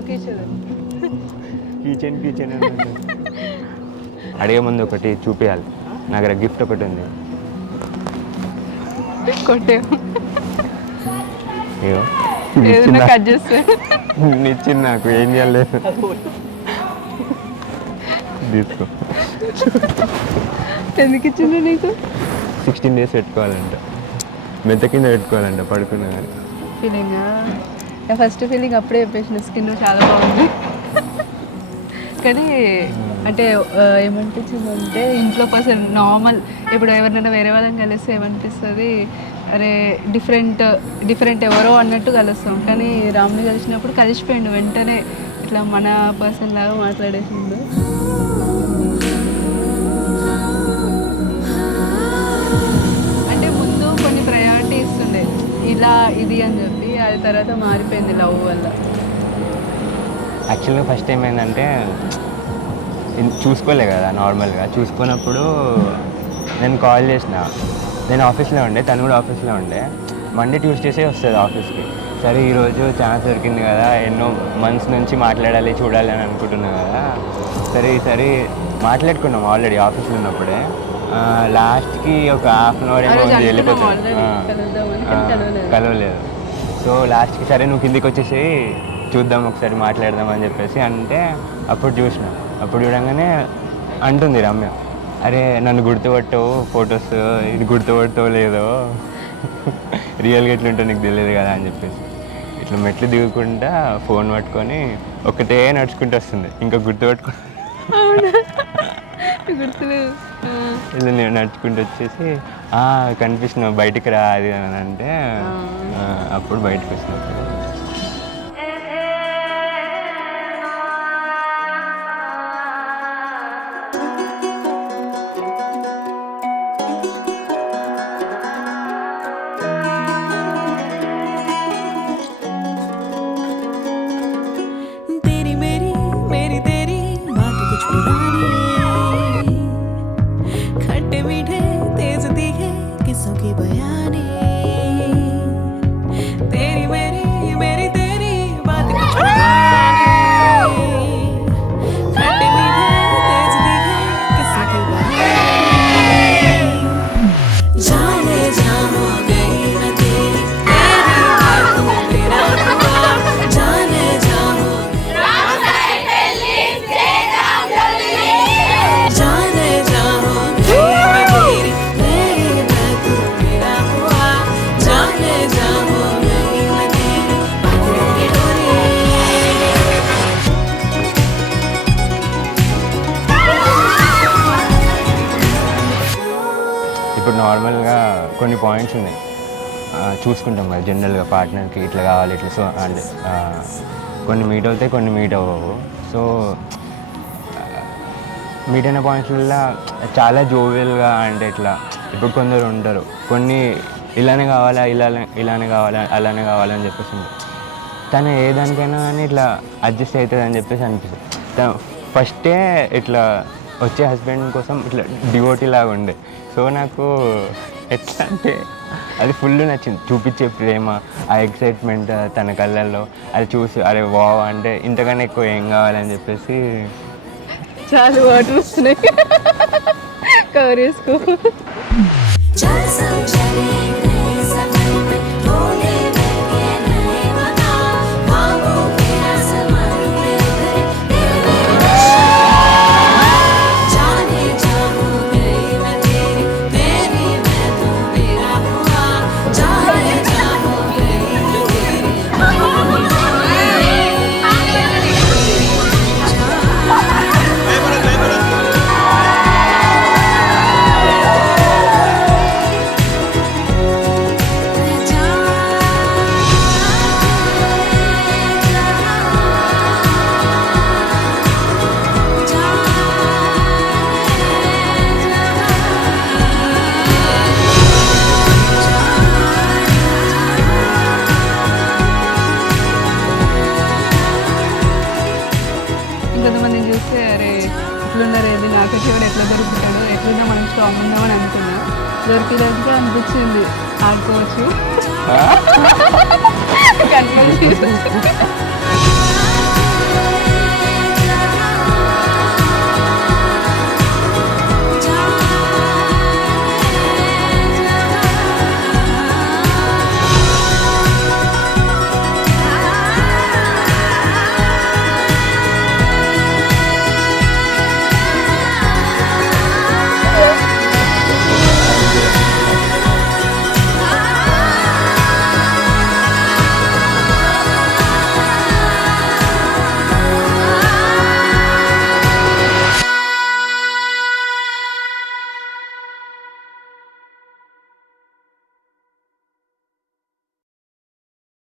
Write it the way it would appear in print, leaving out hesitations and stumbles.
ఎందుకు ఇచ్చేది కిచెన్ అడిగే ముందు ఒకటి చూపించాలి. నా దగ్గర గిఫ్ట్ ఒకటి ఉంది. కొట్టేమో అయ్యో ఏదైనా కట్ చేస్తే ఇచ్చింది నాకు, ఏం చేయలేదు. తీసుకో. ఎందుకు ఇచ్చింది నీకు? 16 days పెట్టుకోవాలంట, మెత్త కింద పెట్టుకోవాలంట పడుకున్నా కానీ. ఫీలింగ్ ఫస్ట్ ఫీలింగ్ అప్పుడే చెప్పేసిన, స్కిన్ చాలా బాగుంది. కానీ అంటే ఏమనిపించిందంటే ఇంట్లో పర్సన్ నార్మల్, ఇప్పుడు ఎవరినైనా వేరే వాళ్ళని కలిస్తే ఏమనిపిస్తుంది, అరే డిఫరెంట్ ఎవరో అన్నట్టు కలుస్తాం. కానీ రామ్ని కలిసినప్పుడు కలిసిపోయిండు వెంటనే, ఇట్లా మన పర్సన్ లాగా మాట్లాడేసిండు. అంటే ముందు కొన్ని ప్రయారిటీ ఇస్తుండే ఇలా ఇది అని చెప్పి, అది తర్వాత మారిపోయింది లవ్ వల్ల. యాక్చువల్గా ఫస్ట్ టైం ఏంటంటే చూసుకోలే కదా, నార్మల్గా చూసుకున్నప్పుడు నేను కాల్ చేసిన. నేను ఆఫీస్లో ఉండే, తను కూడా ఆఫీస్లో ఉండే. మండే ట్యూస్డేసే వస్తుంది ఆఫీస్కి. సరే ఈరోజు ఛాన్స్ దొరికింది కదా, ఎన్నో మంత్స్ నుంచి మాట్లాడాలి చూడాలి అని అనుకుంటున్నా కదా. సరే మాట్లాడుకున్నాం ఆల్రెడీ ఆఫీస్లో ఉన్నప్పుడే. లాస్ట్కి ఒక హాఫ్ అన్ అవర్ ఏమో వెళ్ళిపోతుంది, కలవలేదు. సో లాస్ట్కి సరే నువ్వు కిందికి వచ్చేసి చూద్దాం ఒకసారి మాట్లాడదాం అని చెప్పేసి అంటే అప్పుడు చూసిన. అప్పుడు చూడంగానే అంటుంది రమ్య, అరే నన్ను గుర్తుపట్టవు, ఫొటోస్ ఇది గుర్తుపట్టవు లేదో, రియల్గా ఎట్లుంటో నీకు తెలియదు కదా అని చెప్పేసి ఇట్లా మెట్లు దిగుకుంటా ఫోన్ పట్టుకొని ఒకటే నడుచుకుంటూ వస్తుంది. ఇంకా గుర్తుపట్టుకో ఇలా నేను నడుచుకుంటూ వచ్చేసి కనిపిస్తున్నావు బయటికి రా అది అని అంటే అప్పుడు బయటకు వచ్చినప్పుడు నార్మల్గా కొన్ని పాయింట్స్ ఉన్నాయి చూసుకుంటాం కదా జనరల్గా పార్ట్నర్కి ఇట్లా కావాలి ఇట్లా. సో అంటే కొన్ని మీట్ అవుతాయి, కొన్ని మీట్ అవ్వవు. సో మీట్ అయిన పాయింట్స్లో చాలా జోవియల్గా అంటే ఇట్లా ఇప్పుడు కొందరు ఉంటారు, కొన్ని ఇలానే కావాలా ఇలానే కావాలా అలానే కావాలని చెప్పేసి తను ఏ దానికైనా కానీ ఇట్లా అడ్జస్ట్ అవుతుంది అని చెప్పేసి అనిపిస్తుంది. తను ఫస్టే ఇట్లా వచ్చే హస్బెండ్ కోసం ఇట్లా డివోటీ లాగా ఉండే. సో నాకు ఎట్లా అంటే అది ఫుల్ నచ్చింది, చూపించే ప్రేమ, ఆ ఎక్సైట్మెంట్ తన కళ్ళల్లో అది చూసి అరే వావ్ అంటే ఇంతకన్నా ఎక్కువ ఏం కావాలని చెప్పేసి చాలా వాటర్ వస్తున్నాయి కవర్ చేసుకో. ఇంకొంతమందిని చూస్తే అరే ఇట్లున్నారు ఏది నాకైతే కూడా ఎట్లా దొరుకుతాడు, ఎట్లున్నా మనం స్ట్రాంగ్ ఉన్నామని అనుకున్నా. దొరికినట్టుగా అనిపించింది, ఆడుకోవచ్చు.